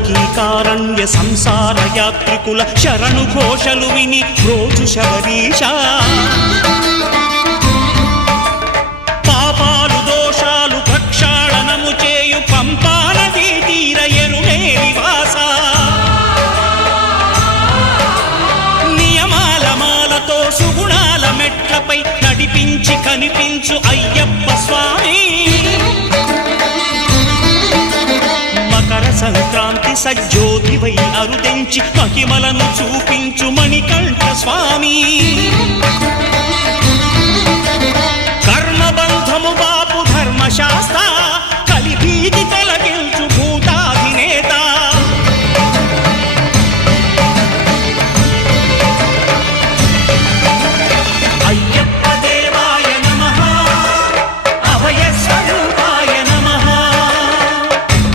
దేవకీకారణ్య సంసార యాత్రికుల శరణు ఘోషలు విని రోజు శబరీష పాపాలు దోషాలు ప్రక్షాళనము చేయు పంపానదీ తీర ఎరుమే నివాస నియమాల మాలతో సుగుణాల మెట్లపై నడిపించి కనిపించు అయ్యప్ప స్వామి సంక్రాంతి సజ్జోతివై అరుదించి మహిమలను చూపించు మణికంఠ స్వామి కర్మబంధము బాపు ధర్మశాస్త్ర